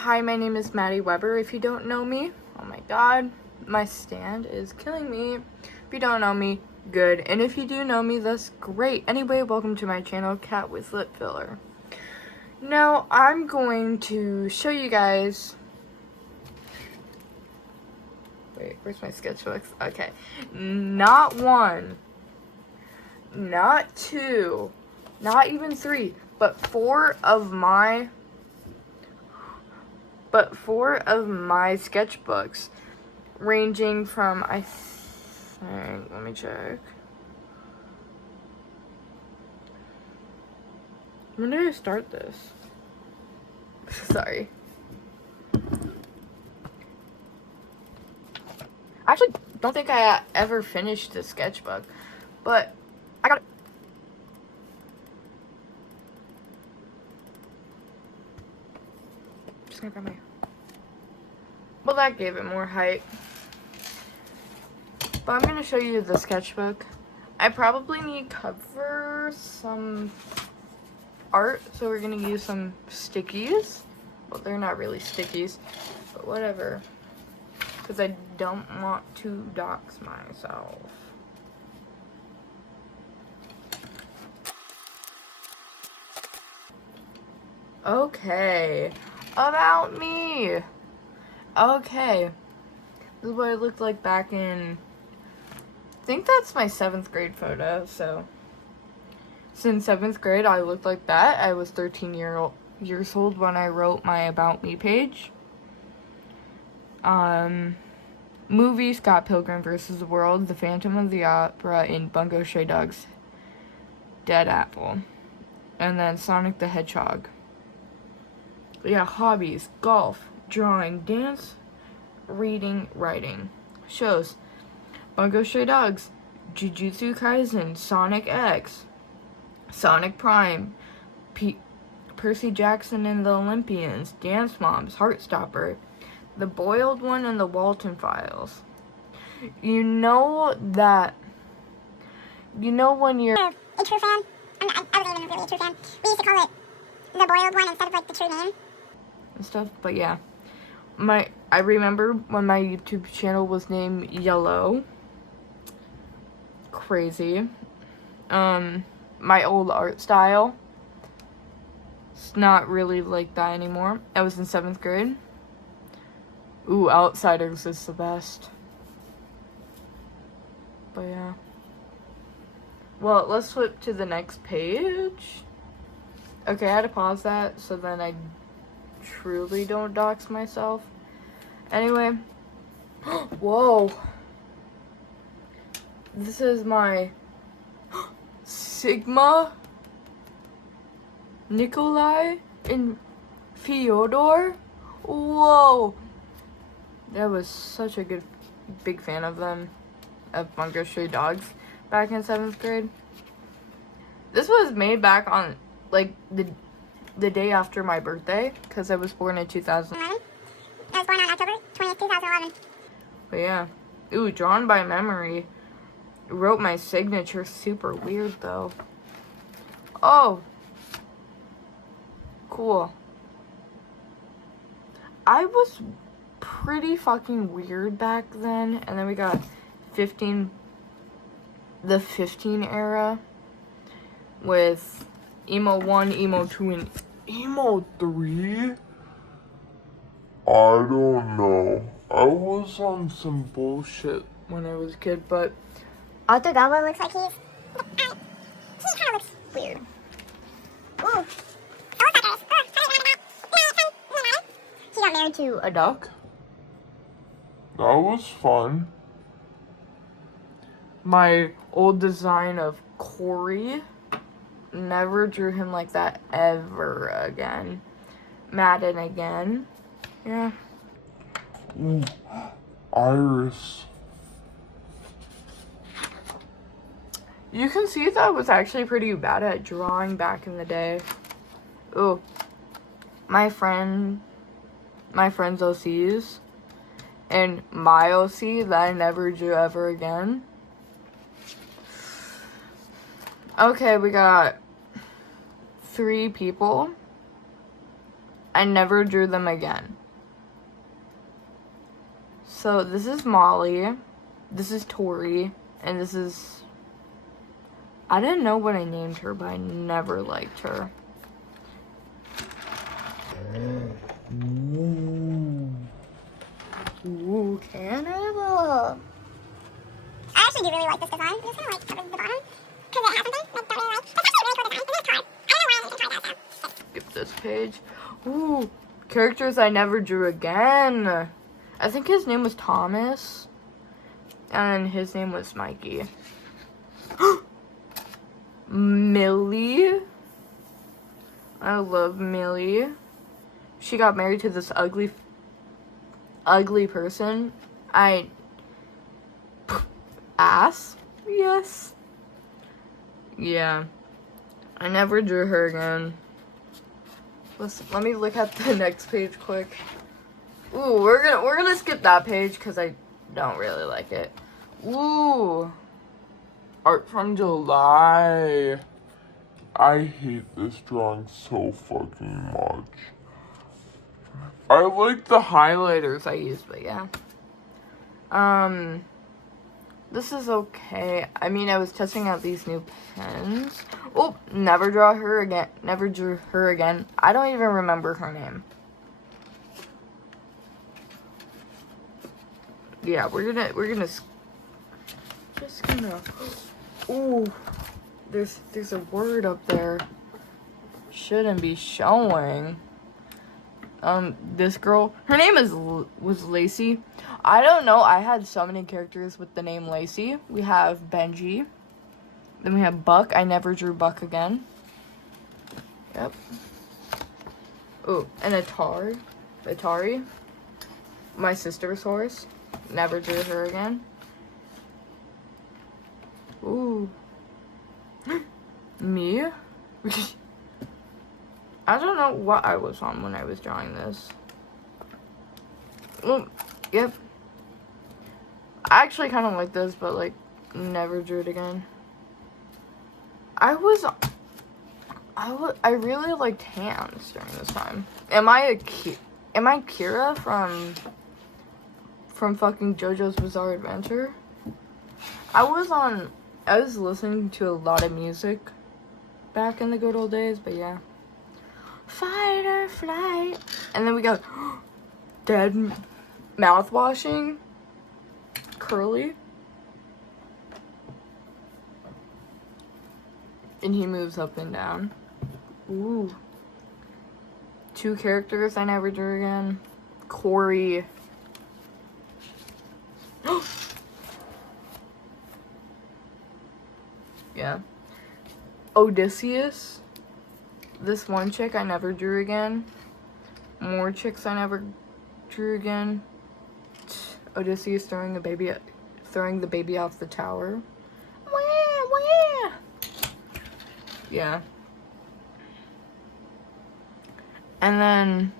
Hi, my name is Maddie Weber. If you don't know me, oh my god, my stand is killing me. If you don't know me, good. And if you do know me, that's great. Anyway, welcome to my channel, Cat with Lip Filler. Now, I'm going to show you guys... Wait, where's my sketchbooks? Okay. Not one, not two, not even three, but four of my sketchbooks, ranging from, I think, let me check. When did I start this? Sorry. I actually don't think I ever finished the sketchbook, but I got it. Just gonna grab my... Well, that gave it more height. But I'm gonna show you the sketchbook. I probably need to cover some art, so we're gonna use some stickies. Well, they're not really stickies, but whatever. Because I don't want to dox myself. Okay, about me. Okay, this is what it looked like back in, I think that's my 7th grade photo. So since 7th grade I looked like that. I was 13 years old when I wrote my About Me page. Movie, Scott Pilgrim vs. the World, The Phantom of the Opera, and Bungo Stray Dogs, Dead Apple. And then Sonic the Hedgehog. Yeah, hobbies, golf, drawing, dance, reading, writing. Shows, Bungo Stray Dogs, Jujutsu Kaisen, Sonic X, Sonic Prime, Percy Jackson and the Olympians, Dance Moms, Heartstopper, The Boiled One, and The Walton Files. You know when you're a true fan? I wasn't even really a true fan. We used to call it The Boiled One instead of like the true name and stuff, but yeah. I remember when my YouTube channel was named Yellow. Crazy. My old art style, it's not really like that anymore. I was in 7th grade. Ooh, Outsiders is the best. But yeah. Well, let's flip to the next page. Okay, I had to pause that so then I truly don't dox myself. Anyway. Whoa. This is my Sigma, Nikolai, and Fyodor. Whoa. That was such a big fan of them, of Bungo Stray Dogs, back in 7th grade. This was made back on, like, the day after my birthday, because I was born in 2000. I was born on October 20th, 2011. But yeah. Ooh, drawn by memory. Wrote my signature. Super weird, though. Oh. Cool. I was pretty fucking weird back then. And then we got the 15 era with Emo 1, Emo 2, and Emo 3? I don't know. I was on some bullshit when I was a kid, but Arthur Goblin looks like he kind of looks weird. Ooh. He got married to a duck. That was fun. My old design of Corey, never drew him like that ever again. Madden again. Yeah. Ooh, Iris. You can see that I was actually pretty bad at drawing back in the day. Ooh. My friend's OCs. And my OC that I never drew ever again. Okay, we got 3 people. I never drew them again. So this is Molly, this is Tori, and this is... I didn't know what I named her, but I never liked her. Ooh, cannibal. I actually do really like this design. It's kind of like covers the bottom. Because it has something like don't really like. It's actually a really cool design. It's a card. I don't know why I didn't try that. So. Skip this page. Ooh, characters I never drew again. I think his name was Thomas. And his name was Mikey. Millie. I love Millie. She got married to this ugly person. Ass? Yes. Yeah. I never drew her again. Let me look at the next page quick. Ooh, we're gonna skip that page because I don't really like it. Ooh. Art from July. I hate this drawing so fucking much. I like the Highlighters I used, but yeah. This is okay. I mean, I was testing out these new pens. Oh, never draw her again. Never drew her again. I don't even remember her name. Yeah, we're gonna just gonna. Ooh, there's a word up there. Shouldn't be showing. This girl, her name was Lacey. I don't know. I had so many characters with the name Lacey. We have Benji. Then we have Buck. I never drew Buck again. Yep. Oh, and Atari. My sister's horse. Never drew her again. Ooh. Me? I don't know what I was on when I was drawing this. Oh, yep. I actually kind of like this, but like, never drew it again. I really liked hands during this time. Am I Kira from fucking JoJo's Bizarre Adventure? I was listening to a lot of music back in the good old days, but yeah. Fight or flight. And then we got dead mouthwashing. Curly. And he moves up and down. Ooh. 2 characters I never drew again. Corey. Yeah. Odysseus. This one chick I never drew again. More chicks I never drew again. Odysseus throwing the baby off the tower. Wah. Yeah. And then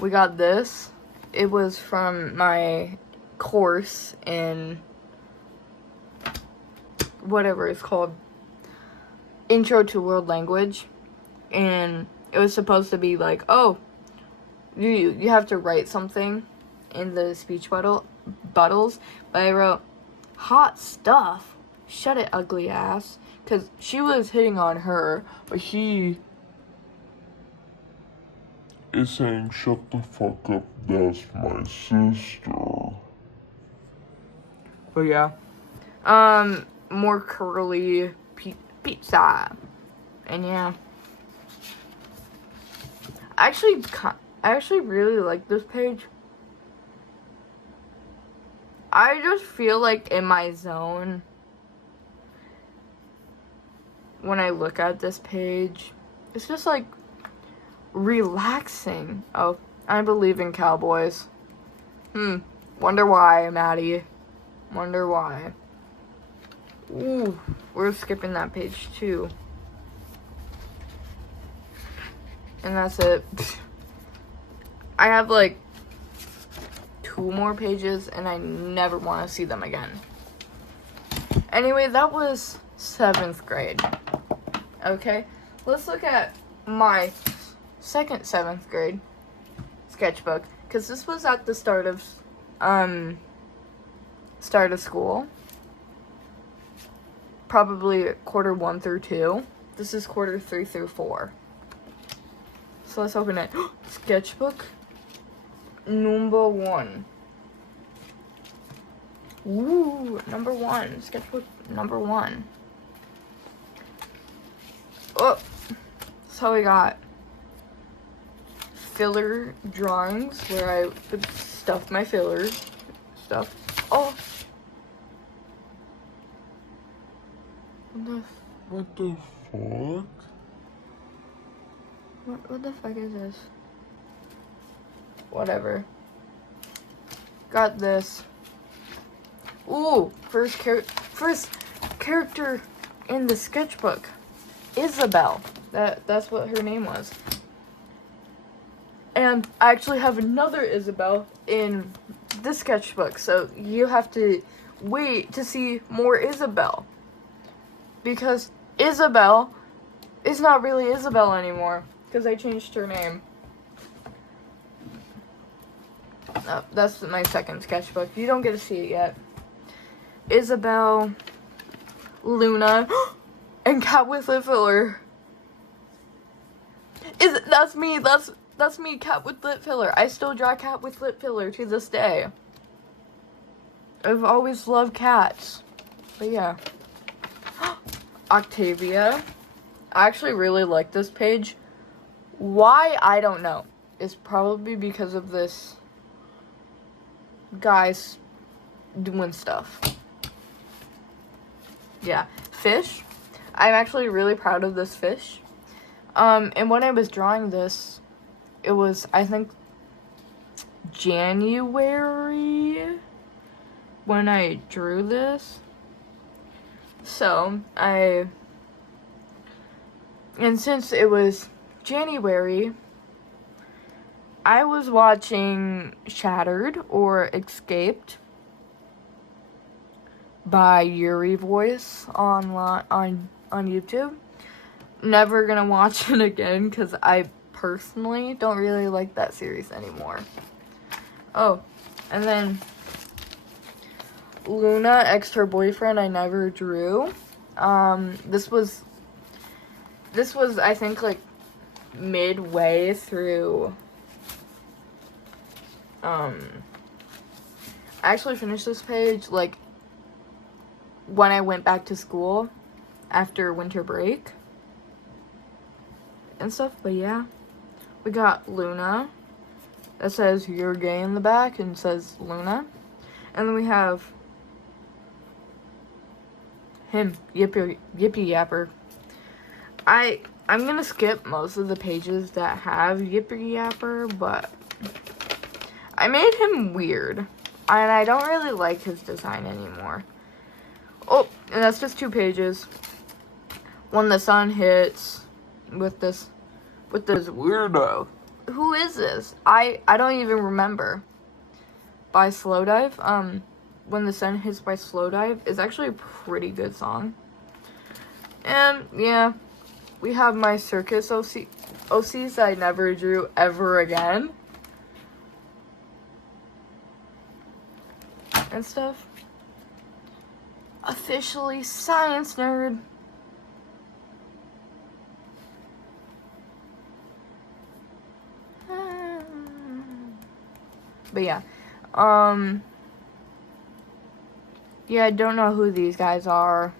we got this. It was from my course in whatever it's called, Intro to World Language. And it was supposed to be like, oh, you have to write something in the speech bottles. But I wrote, hot stuff. Shut it, ugly ass. Because she was hitting on her, but he is saying, shut the fuck up, that's my sister. But yeah. More curly pizza. And yeah. I actually really like this page. I just feel like in my zone when I look at this page. It's just like relaxing. Oh, I believe in cowboys. Wonder why, Maddie. Wonder why. Ooh, we're skipping that page too. And that's it. I have like 2 more pages and I never want to see them again. Anyway, that was 7th grade. Okay, let's look at my second 7th grade sketchbook, because this was at the start of school. Probably quarter 1 through 2. This is quarter 3 through 4. So let's open it. Sketchbook number 1. Ooh, number 1. Sketchbook number 1. Oh, so we got filler drawings where I would stuff my filler stuff. Oh. What the fuck? What the fuck is this? Whatever. Got this. Ooh, first character in the sketchbook. Isabel. That's what her name was. And I actually have another Isabel in this sketchbook, so you have to wait to see more Isabel. Because Isabel is not really Isabel anymore, because I changed her name. That's my second sketchbook. You don't get to see it yet. Isabel, Luna, and Cat with Lip Filler. That's me. That's me, Cat with Lip Filler. I still draw Cat with Lip Filler to this day. I've always loved cats. But yeah. Octavia. I actually really like this page. Why? I don't know. It's probably because of this guy's doing stuff. Yeah. Fish. I'm actually really proud of this fish. And when I was drawing this, it was, I think, January when I drew this. So, and since it was January, I was watching Shattered or Escaped by Yuri Voice on YouTube. Never gonna watch it again because I personally don't really like that series anymore. Oh, and then Luna, her boyfriend, I never drew. This was I think like midway through. I actually finished this page like when I went back to school after winter break and stuff. But yeah, we got Luna that says "You're gay" in the back and says Luna, and then we have him, Yippee Yapper. I'm gonna skip most of the pages that have Yippee Yapper, but I made him weird, and I don't really like his design anymore. Oh, and that's just 2 pages. When the sun hits with this weirdo. Who is this? I don't even remember. By Slowdive. When the Sun Hits by Slowdive is actually a pretty good song. And yeah, we have my circus OCs I never drew ever again. And stuff. Officially science nerd. But yeah. Yeah, I don't know who these guys are.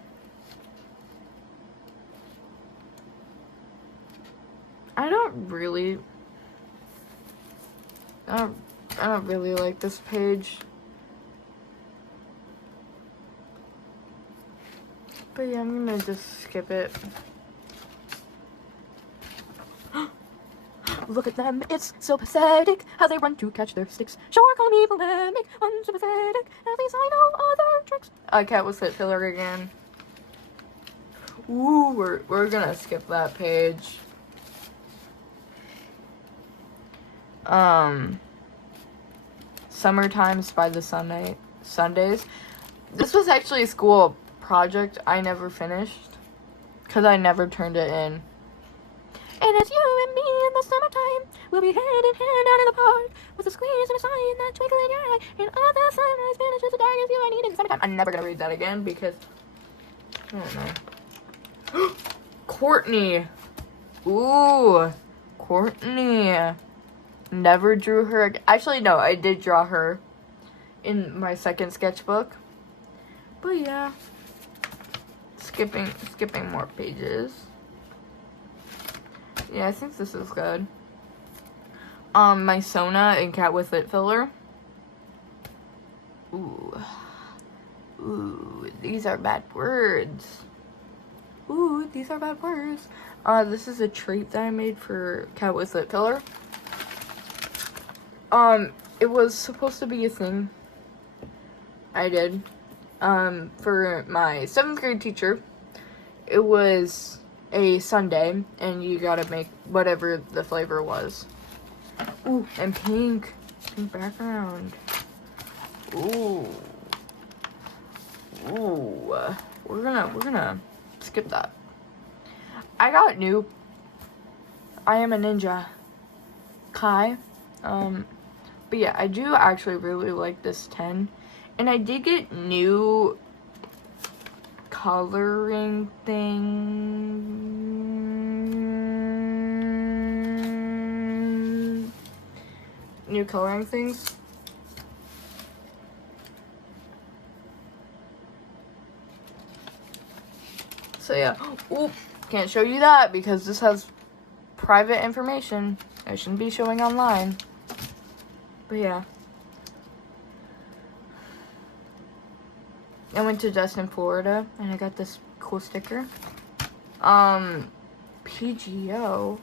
I don't really like this page. But yeah, I'm gonna just skip it. Look at them, it's so pathetic how they run to catch their sticks. Sure, call me polemic, I'm so pathetic. At least I know other tricks. Cat with Lip Filler again. Ooh, we're gonna skip that page. Summertimes by the Sundays. This was actually a school project I never finished because I never turned it in. And it's you and me in the summertime. We'll be hand in hand out in the park with a squeeze and a sigh and that twinkle in your eye. And all the sunrise vanishes as dark as you I need in the summertime. I'm never gonna read that again because I don't know. Courtney. Ooh, Courtney. Never drew her again. Actually, no, I did draw her in my second sketchbook. But yeah, skipping more pages. Yeah, I think this is good. My Sona and Cat with Lip Filler. Ooh, these are bad words. Ooh, these are bad words. This is a treat that I made for Cat with Lip Filler. It was supposed to be a thing I did, for my 7th grade teacher. It was a sundae, and you gotta make whatever the flavor was. Ooh, and pink background. Ooh, we're gonna skip that. I got new I Am a Ninja Kai, but yeah, I do actually really like this 10. And I did get new coloring things. So yeah, oop, can't show you that because this has private information. I shouldn't be showing online. But yeah. I went to Destin, Florida, and I got this cool sticker. PGO.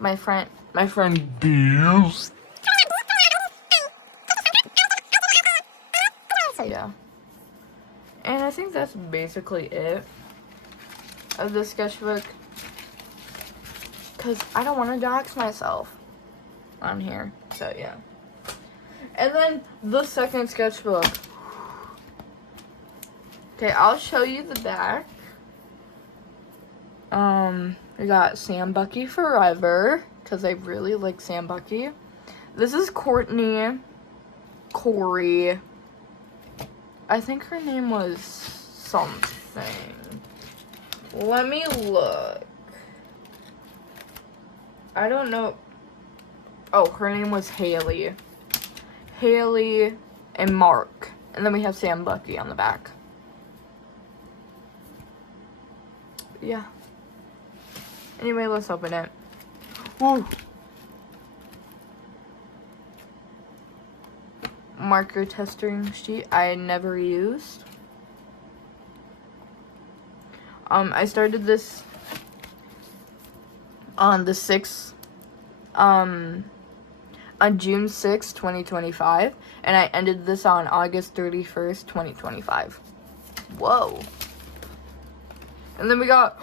My friend Deals. Yeah. And I think that's basically it of the sketchbook. Because I don't want to dox myself on here. So, yeah. And then the second sketchbook. Okay, I'll show you the back. We got Sam Bucky Forever, because I really like Sam Bucky. This is Corey. I think her name was something. Let me look. I don't know. Oh, her name was Haley. Haley and Mark. And then we have Sam Bucky on the back. Yeah. Anyway, let's open it. Woo. Marker testing sheet I never used. I started this on the 6th, on June 6th, 2025, and I ended this on August 31st, 2025. Whoa. And then we got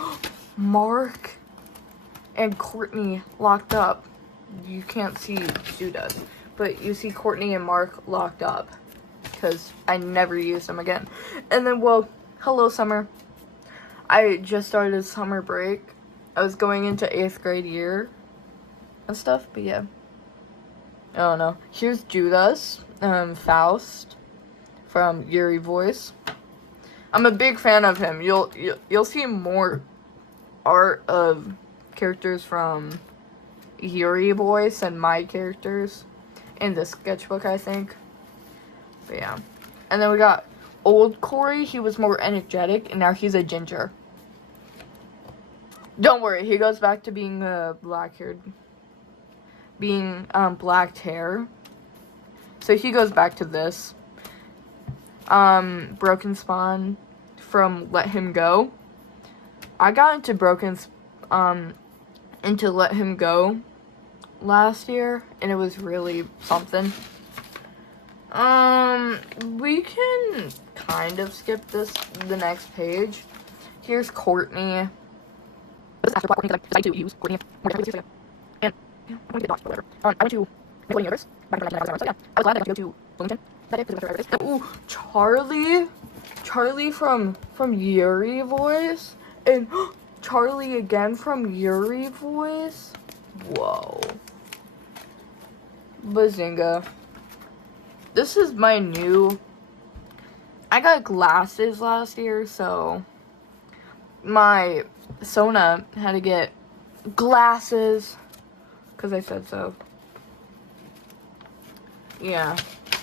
Mark and Courtney locked up. You can't see Judah, but you see Courtney and Mark locked up because I never used them again. And then, well, hello, summer. I just started summer break. I was going into 8th grade year and stuff, but yeah. I don't know. Here's Judas, Faust from Yuri Voice. I'm a big fan of him. You'll see more art of characters from Yuri Voice and my characters in the sketchbook, I think. But yeah. And then we got old Corey. He was more energetic, and now he's a ginger. Don't worry, he goes back to being black-haired. Being blacked hair. So he goes back to this. Broken Spawn from Let Him Go. I got into into Let Him Go last year, and it was really something. We can kind of skip the next page. Here's Courtney. This is after Courtney, because I do use Courtney more than and yeah, I'm going to get doxxed, whatever. I went to Nickelodeon Universe back in 1999, so yeah, I was glad I got to go to Bloomington that day, because it was ooh, Charlie from Yuri Voice, and Charlie again from Yuri voice. Whoa. Bazinga. This is my new... I got glasses last year, so my Sona had to get glasses because I said so. Yeah.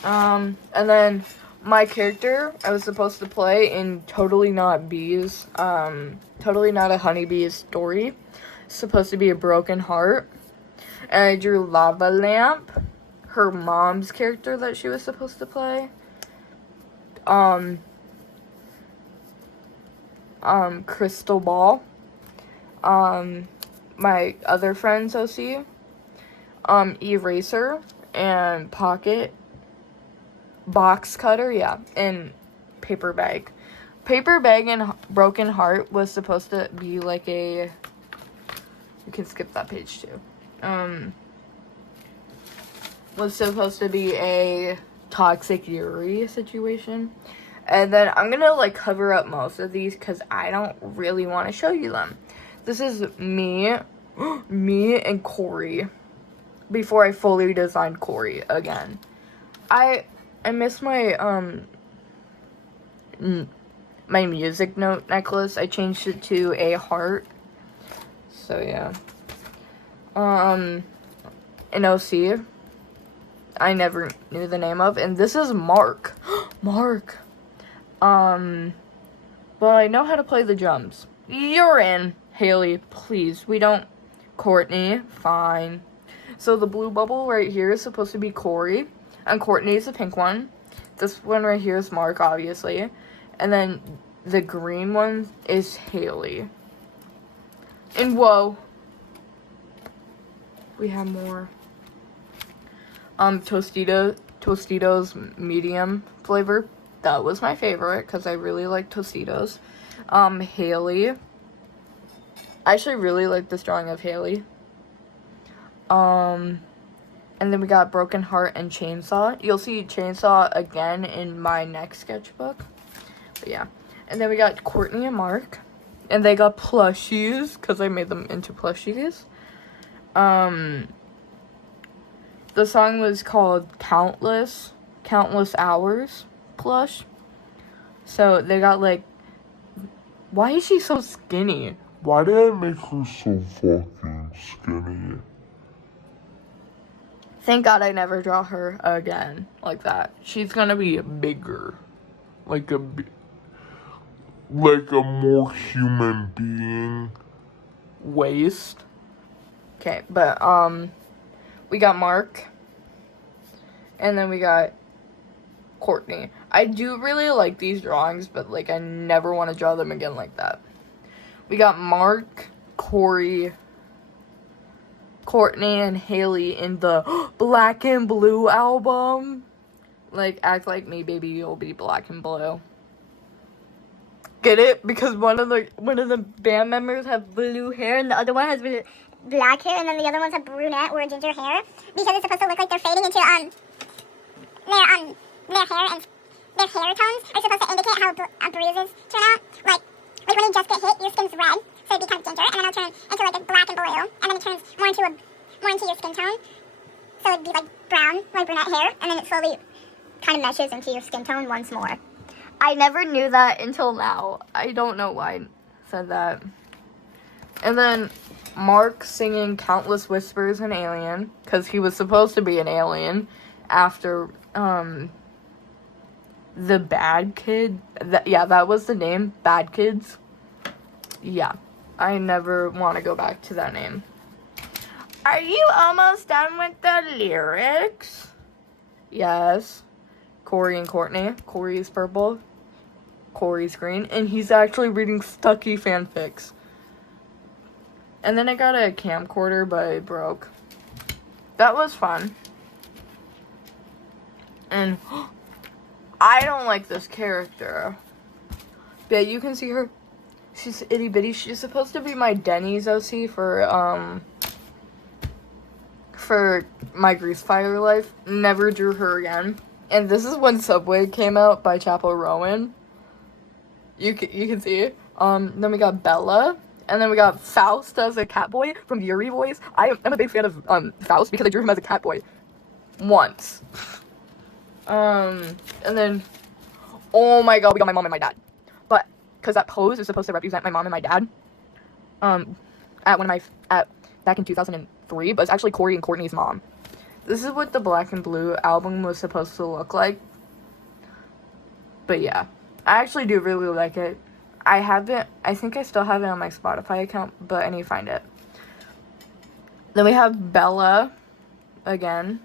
And then my character I was supposed to play in Totally Not Bees, Totally Not a Honeybee's story. It's supposed to be a broken heart. And I drew Lava Lamp, her mom's character that she was supposed to play. Crystal Ball. My other friends OC. Eraser and Pocket. Box Cutter, yeah, and Paper Bag. Paper Bag and Broken Heart was supposed to be like a... You can skip that page too. Was supposed to be a toxic Yuri situation. And then I'm gonna like cover up most of these because I don't really want to show you them. This is me and Corey before I fully designed Corey again. I miss my my music note necklace. I changed it to a heart. So yeah. An OC I never knew the name of, and this is Mark. Mark. But I know how to play the drums. You're in, Haley, please. We don't... Courtney, fine. So the blue bubble right here is supposed to be Corey, and Courtney's the pink one. This one right here is Mark, obviously. And then the green one is Haley. And whoa. We have more. Tostitos medium flavor. That was my favorite because I really like Tostitos. Haley. I actually really like this drawing of Haley. And then we got Broken Heart and Chainsaw. You'll see Chainsaw again in my next sketchbook. But yeah. And then we got Courtney and Mark. And they got plushies because I made them into plushies. The song was called Countless Hours plush. So they got like... Why is she so skinny? Why did I make her so fucking skinny? Thank God I never draw her again like that. She's gonna be bigger. Like a more human being. Waist. Okay, but we got Mark. And then we got Courtney. I do really like these drawings, but like I never want to draw them again like that. We got Mark, Corey, Courtney, and Haley in the Black and Blue album. Like, Act Like Me, Baby, You'll Be Black and Blue. Get it? Because one of the band members have blue hair and the other one has Black hair, and then the other ones have brunette or ginger hair, because it's supposed to look like they're fading into their hair, and their hair tones are supposed to indicate how bruises turn out. Like when you just get hit, your skin's red, so it becomes ginger, and then it'll turn into like a black and blue, and then it turns more into your skin tone, so it'd be like brown, like brunette hair, and then it slowly kind of meshes into your skin tone once more. I never knew that until now. I don't know why I said that. And then Mark singing Countless Whispers and Alien, because he was supposed to be an alien after the Bad Kid. That was the name, Bad Kids. Yeah, I never want to go back to that name. Are you almost done with the lyrics? Yes. Corey and Courtney. Corey's purple. Corey's green. And he's actually reading Stucky fanfics. And then I got a camcorder, but it broke. That was fun. And I don't like this character. But you can see her. She's itty bitty. She's supposed to be my Denny's OC for my Grease Fire life. Never drew her again. And this is when Subway came out by Chappell Rowan. You can see it. Then we got Bella And then we got Faust as a cat boy from Yuri Boys. I'm a big fan of Faust because I drew him as a cat boy once. And then, oh my god, we got my mom and my dad. But because that pose is supposed to represent my mom and my dad. Back in 2003, but it's actually Corey and Courtney's mom. This is what the Black and Blue album was supposed to look like. But yeah, I actually do really like it. I think I still have it on my Spotify account, but I need to find it. Then we have Bella again.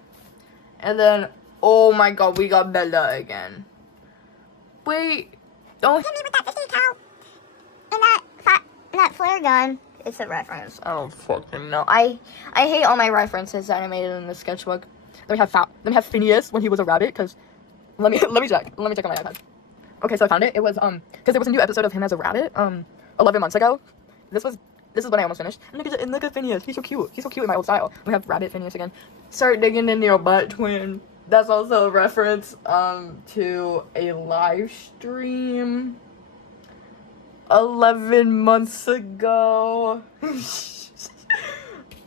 And then, oh my god, we got Bella again. Wait, don't Hit me with that 50 cal and that flare gun. It's a reference. I don't fucking know. I hate all my references that I made in the sketchbook. Then we have Phineas when he was a rabbit. Cause let me check. Let me check on my iPad. Okay, so I found it. It was because there was a new episode of him as a rabbit 11 months ago. This is when I almost finished. And look at Phineas. He's so cute. He's so cute in my old style. We have Rabbit Phineas again. Start digging in your butt, twin. That's also a reference to a live stream 11 months ago.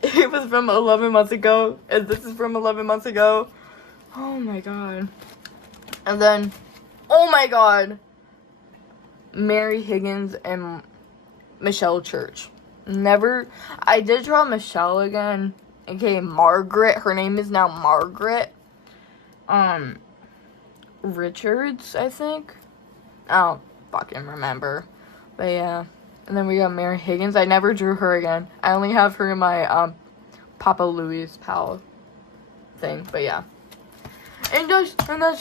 It was from 11 months ago, and this is from 11 months ago. Oh my god. And then, oh my god, Mary Higgins and Michelle Church. I did draw Michelle again, aka Margaret. Her name is now Margaret. Richards, I think. I don't fucking remember. But yeah. And then we got Mary Higgins. I never drew her again. I only have her in my Papa Louis pal thing. But yeah. And that's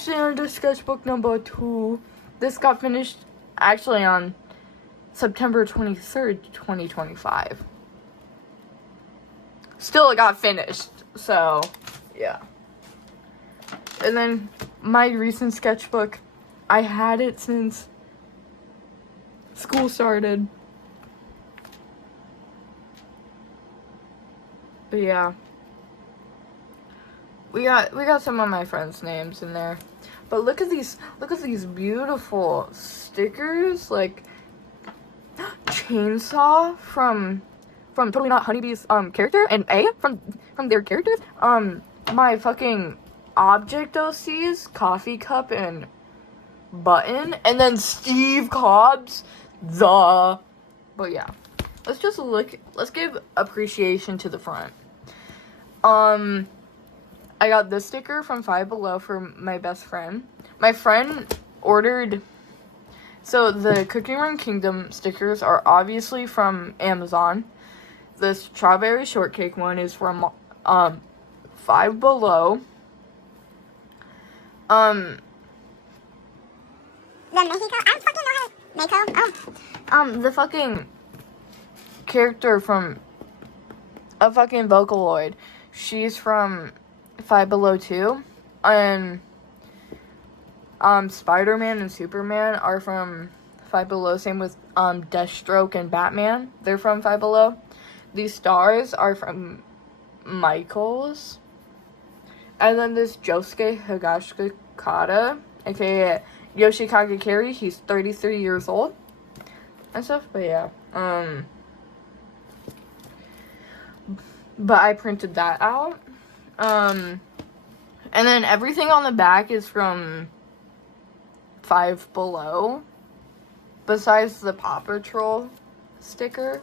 the end of sketchbook number 2. This got finished actually on September 23rd, 2025. Still, it got finished. So, yeah. And then my recent sketchbook, I had it since school started. But yeah. We got some of my friends' names in there. But look at these beautiful stickers, like Chainsaw from Totally Not Honeybee's character, and A from their characters. My fucking object OCs, coffee cup and button, and then Steve Cobb's But yeah. Let's give appreciation to the front. I got this sticker from Five Below for my best friend. My friend ordered... So, the Cooking Run Kingdom stickers are obviously from Amazon. The strawberry shortcake one is from, Five Below. The Mexico? I don't fucking know how to... Mexico? The fucking character from a fucking Vocaloid. She's from Five Below too, and Spider-Man and Superman are from Five Below. Same with Deathstroke and Batman. They're from Five Below. These stars are from Michaels, and then this Josuke Higashikata, aka Yoshikage Kari. He's 33 years old and stuff. But yeah, but I printed that out. And then everything on the back is from Five Below, besides the Paw Patrol sticker.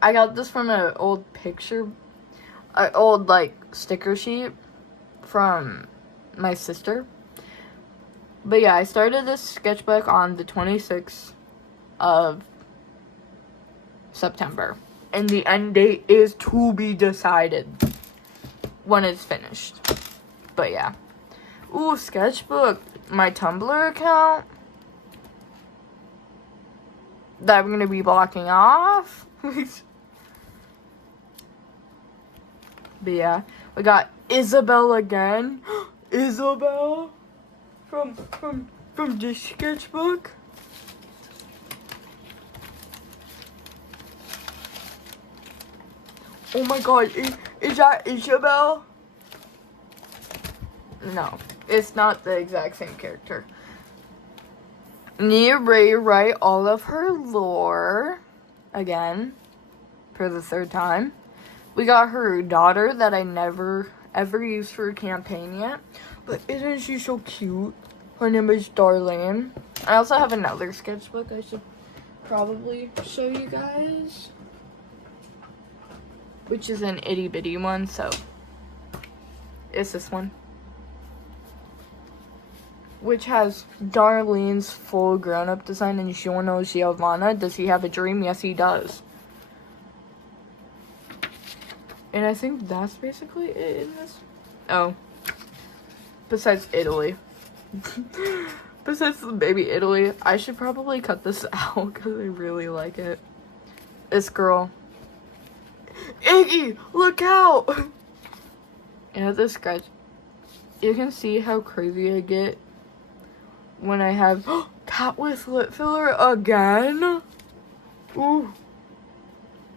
I got this from an old sticker sheet from my sister. But yeah, I started this sketchbook on the 26th of September. And the end date is to be decided when it's finished. But yeah. Ooh, sketchbook. My Tumblr account that I'm gonna be blocking off. But yeah. We got Isabel again. Isabel from this sketchbook. Oh my god, is that Isabel? No, it's not the exact same character. Need to rewrite all of her lore. again for the third time. We got her daughter that I never ever used for a campaign yet. But isn't she so cute? Her name is Darlene. I also have another sketchbook I should probably show you guys, which is an itty bitty one, so it's this one, which has Darlene's full grown-up design and Giorno Giovanna. Does he have a dream? Yes, he does. And I think that's basically it in this. Oh. Besides Italy. Besides the baby Italy. I should probably cut this out because I really like it. This girl. Iggy! Look out! And this sketch. You can see how crazy I get when I have cat with lip filler again. Ooh.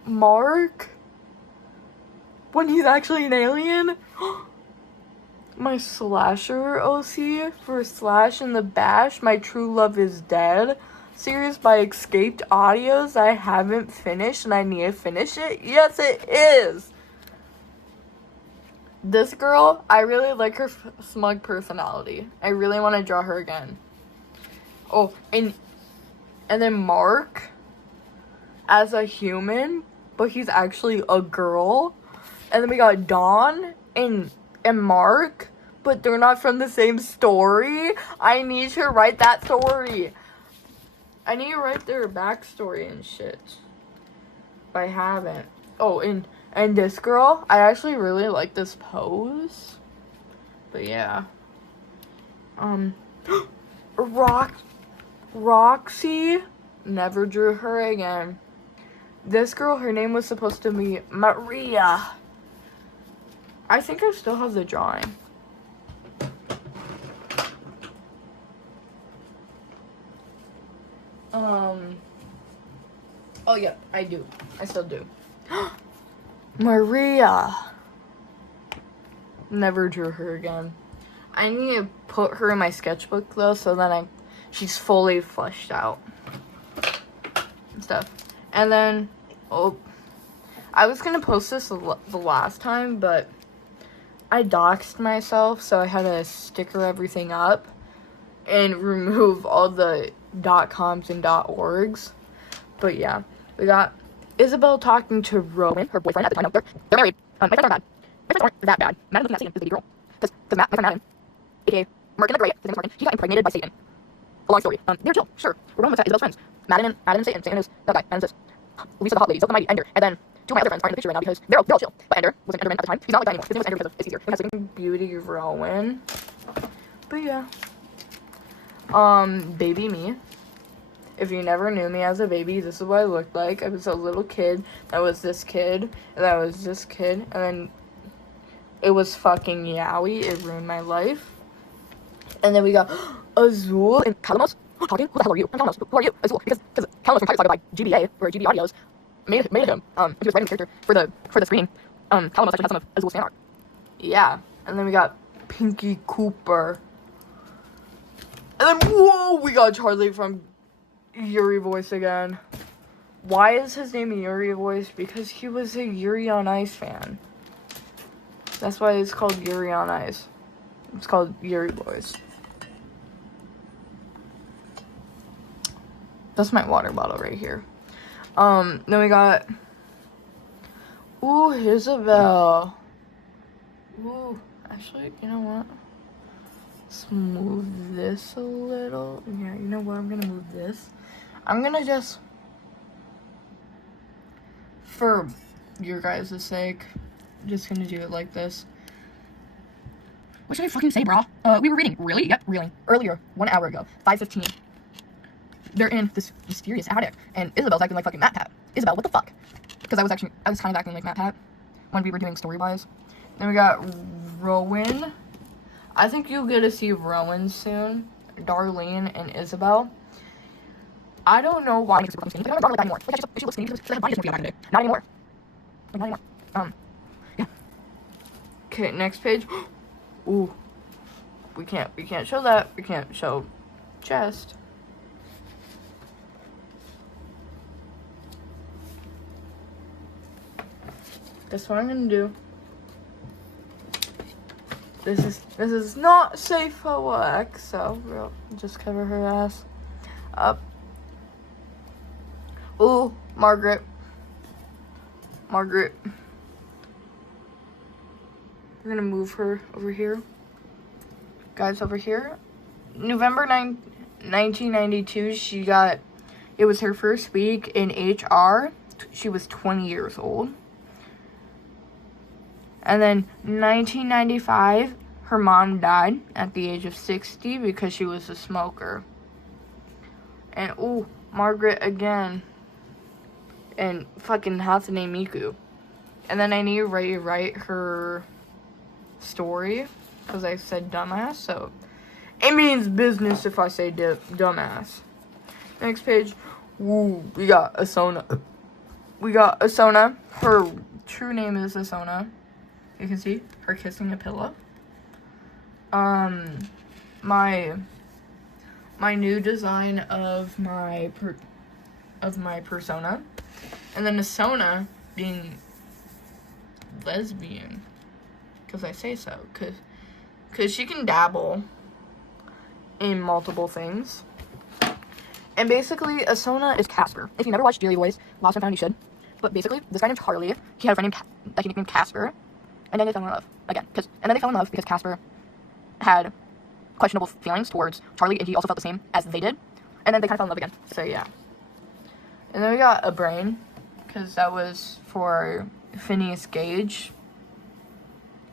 Mark. When he's actually an alien. My slasher OC for Slash and the Bash, My True Love is Dead series by Escaped Audios I haven't finished and I need to finish it. Yes, it is. This girl, I really like her smug personality. I really want to draw her again. Oh, and then Mark as a human, but he's actually a girl. And then we got Dawn and Mark, but they're not from the same story. I need to write that story. I need to write their backstory and shit. But I haven't. Oh, and this girl, I actually really like this pose. But yeah. Roxy, never drew her again. This girl, her name was supposed to be Maria. I think I still have the drawing. Oh yeah, I do. I still do. Maria. Never drew her again. I need to put her in my sketchbook though, so then she's fully fleshed out and stuff. And then, I was gonna post this the last time, but I doxed myself, so I had to sticker everything up and remove all the .coms and .orgs. But yeah, we got Isabel talking to Rowan, her boyfriend at the time. No, they're married. My friends aren't bad. My friends aren't that bad. Madden looking at Satan is a baby girl. Because my friend Madden, aka Merkin the Great, his name is Merkin, he got impregnated by Satan. A long story. They're chill, sure. Rowan was Isabel's friends. Madden and Satan. Satan is that guy. Madden is this. Lisa the hot lady, Zelda Mighty, Ender. And then two of my other friends aren't in the picture right now because they're all chill. But Ender was an Enderman at the time. He's not like that anymore. His name was Ender because it's easier. It has like Beauty Rowan. But yeah. Baby me. If you never knew me as a baby, this is what I looked like. I was a little kid. That was this kid. And that was this kid. And then it was fucking Yowie. It ruined my life. And then we got Azul and Calamos. Talking? Who the hell are you? I'm Calamos. Who are you? Azul. Because Calamos from Target Saga by GBA, or GB Audios, made him. He was writing the character for the screen. Calamos actually has some of Azul's fan art. Yeah. And then we got Pinky Cooper. And then, whoa, we got Charlie from Yuri Voice again. Why is his name Yuri Voice? Because he was a Yuri on Ice fan. That's why it's called Yuri on Ice. It's called Yuri Voice. That's my water bottle right here. Then we got, ooh, Isabel. Ooh, actually, you know what? Let's move this a little. Yeah, you know what? I'm gonna move this. I'm gonna just, for your guys' sake, I'm just gonna do it like this. What should I fucking say, brah? We were reading. Really? Yep, really. Earlier, 1 hour ago, 5:15. They're in this mysterious attic, and Isabel's acting like fucking Matt Pat. Isabel, what the fuck? Because I was kind of acting like Matt Pat when we were doing Story-wise. Then we got Rowan. I think you'll get to see Rowan soon. Darlene and Isabel. I don't know why. I don't remember Darlene anymore. Like, she looks skinny because she had body dysmorphia back in the day. Not anymore. Not anymore. Yeah. Okay, next page. Ooh. We can't show that. We can't show chest. That's what I'm gonna do. This is not safe for work, so we'll just cover her ass up. Ooh, Margaret. We're gonna move her over here. Guys, over here. November 9, 1992, it was her first week in HR. She was 20 years old. And then 1995, her mom died at the age of 60 because she was a smoker. And ooh, Margaret again. And fucking Hatsune Miku. And then I need to write her story because I said dumbass, so it means business if I say dumbass. Next page. Woo, we got Asona. Her true name is Asona. You can see her kissing a pillow. My new design of my persona, and then Asona being lesbian, because I say so, because she can dabble in multiple things. And basically, Asona is Casper. If you never watched Dearly Boys, Lost and Found, you should. But basically, this guy named Harley, he had a friend that he nicknamed Casper, and then they fell in love again. And then they fell in love because Casper had questionable feelings towards Charlie, and he also felt the same as they did. And then they kind of fell in love again. So yeah. And then we got a brain, because that was for Phineas Gage.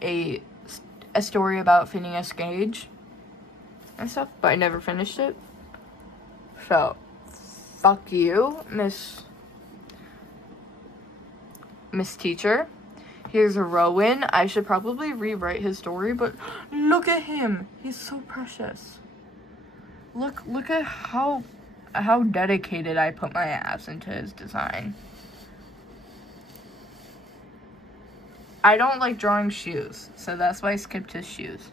A story about Phineas Gage and stuff, but I never finished it. So, fuck you, Miss Teacher. Here's a Rowan. I should probably rewrite his story, but look at him. He's so precious. Look at how dedicated I put my ass into his design. I don't like drawing shoes, so that's why I skipped his shoes.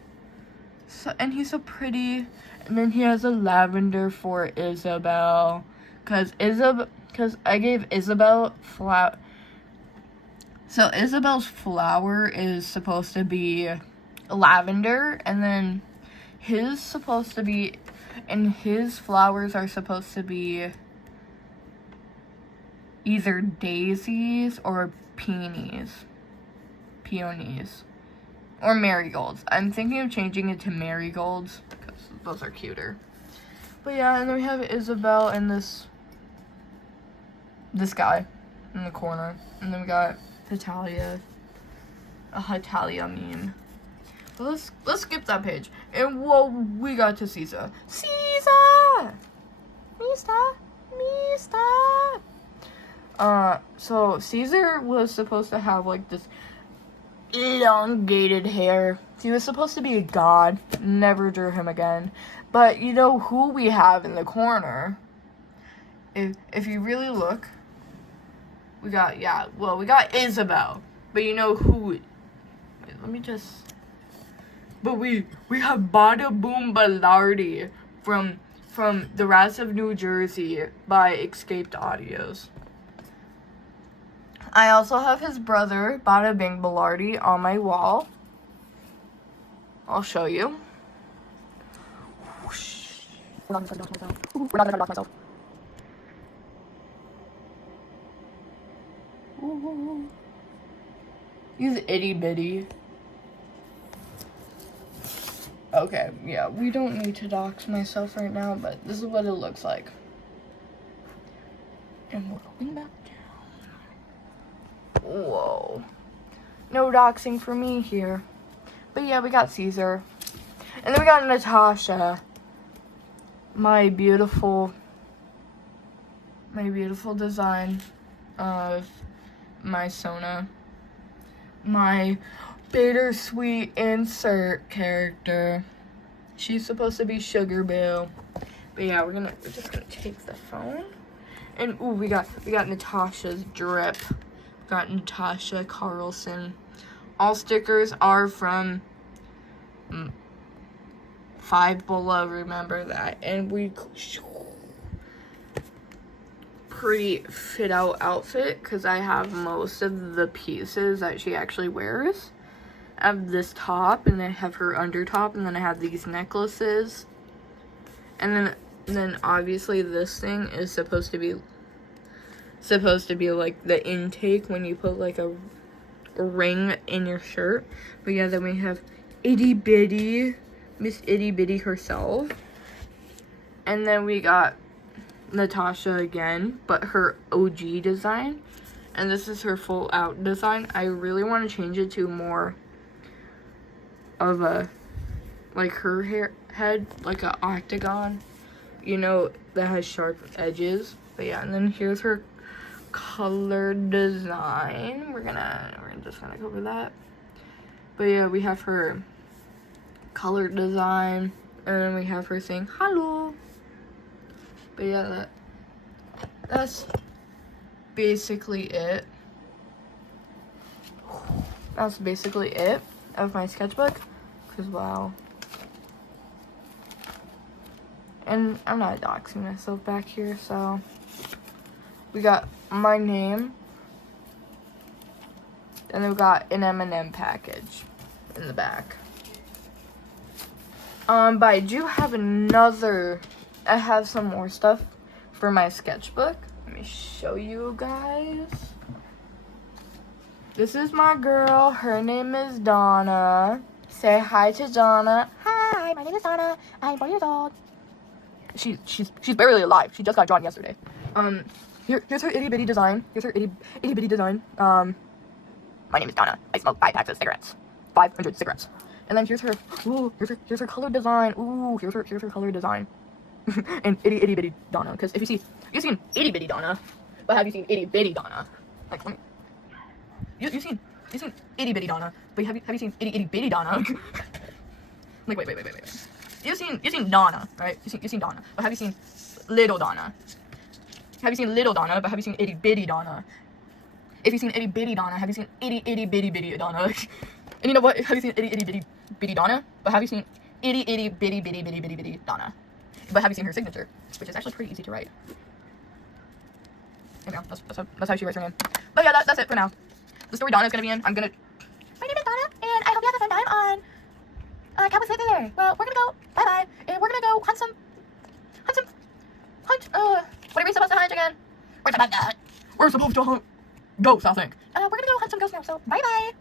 So, and he's so pretty. And then he has a lavender for Isabel, cause I gave Isabel flower. So Isabel's flower is supposed to be lavender, and then his flowers are supposed to be either daisies or peonies, or marigolds. I'm thinking of changing it to marigolds because those are cuter. But yeah, and then we have Isabel and this guy in the corner, and then we got Hitalia, a Hitalia meme. But let's skip that page. And whoa, we got to Caesar. So Caesar was supposed to have like this elongated hair. He was supposed to be a god. Never drew him again. But you know who we have in the corner? If you really look, we got Isabel. But you know who? Wait, let me just. But we have Bada Boom Ballardi from The Rats of New Jersey by Escaped Audios. I also have his brother, Bada Bing Ballardi, on my wall. I'll show you. Whoosh. We're not gonna dox myself. Ooh. He's itty bitty. Okay, yeah, we don't need to dox myself right now, but this is what it looks like. And we're going back down. Whoa. No doxing for me here. But yeah, we got Caesar. And then we got Natasha. My beautiful design of my Sona. My bittersweet insert character. She's supposed to be Sugar Boo. But yeah, we're just gonna take the phone. And ooh, we got Natasha's drip. We got Natasha Carlson. All stickers are from Five Below, remember that. And we pretty fit out outfit because I have most of the pieces that she actually wears. I have this top, and I have her under top, and then I have these necklaces. And then obviously this thing is supposed to be like the intake when you put like a ring in your shirt. But yeah, then we have Itty Bitty, Miss Itty Bitty herself. And then we got Natasha again, but her OG design. And this is her full out design. I really want to change it to more of a, like her head, like an octagon, you know, that has sharp edges. But yeah, and then here's her color design. We're just gonna cover that. But yeah, we have her color design, and then we have her saying hello. But yeah, that's basically it. That's basically it of my sketchbook. Cause wow. And I'm not doxing myself back here, so we got my name, and then we got an M&M package in the back. But I do have I have some more stuff for my sketchbook. Let me show you guys. This is my girl. Her name is Donna. Say hi to Donna. Hi, my name is Donna. I'm 4 years old. She's barely alive. She just got drawn yesterday. Here's her itty bitty design. Here's her itty bitty design. My name is Donna. I smoke 5 packs of cigarettes. 500 cigarettes. And then here's her color design. Ooh, here's her color design. And itty bitty Donna. Because if you've seen itty bitty Donna, but have you seen itty bitty Donna? Like, let me. You've seen itty bitty Donna, but have you seen itty bitty Donna? Like, wait. You've seen Donna, right? You've seen Donna, but have you seen little Donna? Have you seen little Donna, but have you seen itty bitty Donna? If you've seen itty bitty Donna, have you seen itty bitty Donna? And you know what? Have you seen itty bitty Donna? But have you seen itty bitty Donna? But have you seen her signature, which is actually pretty easy to write? And yeah, that's how she writes her name. But yeah, that's it for now. The story Donna is gonna be in. My name is Donna, and I hope you have a fun time on Cowboy Slither. Well, we're gonna go bye, and we're gonna go hunt. What are we supposed to hunt again? We're supposed to hunt ghosts, I think. We're gonna go hunt some ghosts now. So bye.